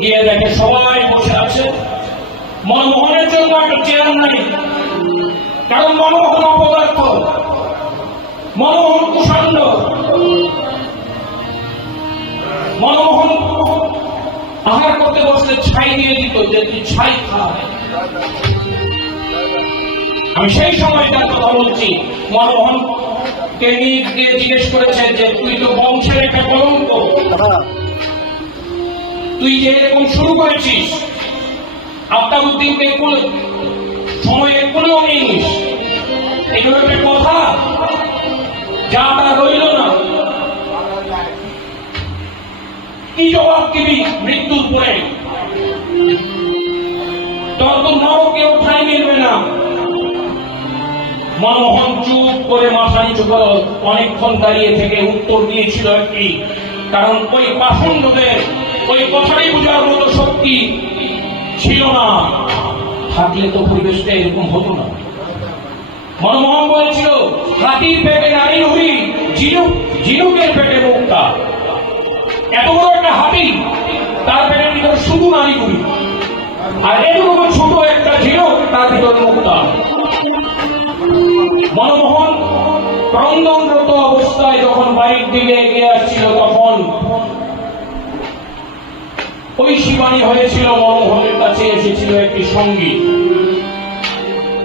গিয়ে দেখে সবাই বসে আছে। মনমোহনের জন্য একটা চেয়ার নাই। কারণ মনমোহন অপদার্থ। মনমোহন কুষাণ্ড। মনমোহন আহার করতে বসলে ছাই দিয়ে দিত যে তুই ছাই খা। আমি সেই সময়টার কথা বলছি, মনমোহন কে নিয়ে জিজ্ঞেস করেছে যে তুই তো বংশের একটা কলঙ্ক তুই যে এরকম শুরু করেছিস আফতাবুদ্দিনকে কোন সময়ে কোনেও নিস এগুলো একটা কথা যা তা রইল না। কি জবাব দিবি মৃত্যুর পরে? তোর তো নরকেও ঠাই মিলবে না। মনমোহন চুপ করে মাথা নিচু করে অনেকক্ষণ দাঁড়িয়ে থেকে উত্তর দিয়েছিল একটি। কারণ ওই পাষণ্ডদের ওই কথাই বোঝার মতো শক্তি ছিল না। থাকলে তো পরিবেশটা এরকম হতো না। মনমোহন বলেছিল, হাতির পেটে নারী হই ঝিনুক ঝিনুকের পেটে মুক্তা। এত বড় একটা হাতি, তার পেটের ভিতরে শুধু নারী হই আর এরকম ছোট একটা ঝিনুক তার ভিতরে মুক্তা। মনমোহন ক্রন্দনরত অবস্থায় যখন বাড়ির দিকে ওই শিবানী হয়েছিল মনমোহনের কাছে এসেছিল একটি সংগীত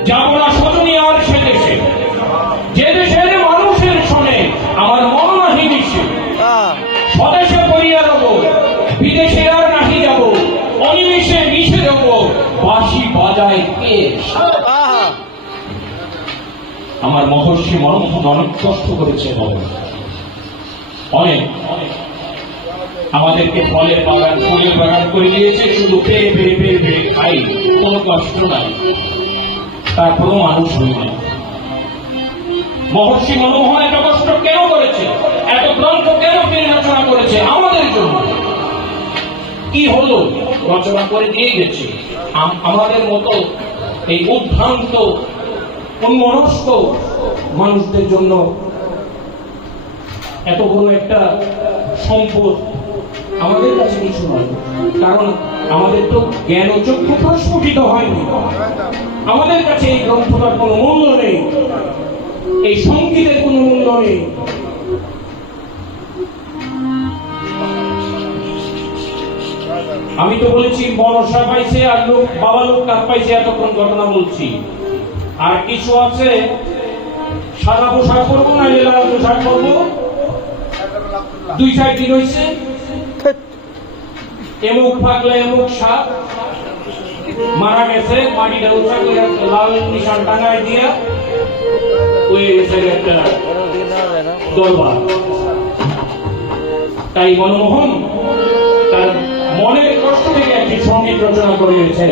যাব না সজনী আর সে দেশে। যে দেশের মানুষের শোনে আমার মন নাহি দিছে স্বদেশে পড়িয়া রব, বিদেশে আর নাহি যাব, অনিমেষে মিশে যাব বাঁশি বাজায় কে আমার মহর্ষি মনমোহন অনেক কষ্ট করেছে অনেক অনেক। আমাদেরকে ফলের বাগান ফুলের বাগান করে দিয়েছে, শুধু পেয়ে পেয়ে পেয়ে পেয়ে খাই। কোনো কষ্ট নাই। তারপরেও মানুষ হই না মহর্ষি মনমোহন এত কষ্ট কেন করেছে? এত গ্রন্থ কেন তিনি রচনা করেছে? আমাদের জন্য। কি হলো? রচনা করে দিয়ে গেছে। আম- আমাদের মতো এই উদ্ভ্রান্ত উন্মনস্ক মানুষদের জন্য এত বড় একটা সম্পদ আমাদের কাছে কিছু নয়। কারণ আমাদের তো জ্ঞান ও চক্ষু প্রস্ফুটিত হয়নি। আমাদের কাছে এই গ্রন্থটার কোনো মূল্য নেই। এই সঙ্গীতের কোনো মূল্য নেই। আমি তো বলেছি মনসা পাইছে আর লোক, বাবা লোক কাপ পাইছে এতক্ষণ ঘটনা বলছি। আর কিছু আছে, সাদা পোশাক করব না লাল পোশাক করব দুই সাইড কি রয়েছে। এমুক থাকলে এমুক সাপ। মারা গেছে, মাটিটা উঁচা করে লাল নিশান টাঙায় দিয়া। ওই গেছে একটা দরবার। তাই মনমোহন তার মনের কষ্ট থেকে একটি সংগীত রচনা করিয়েছে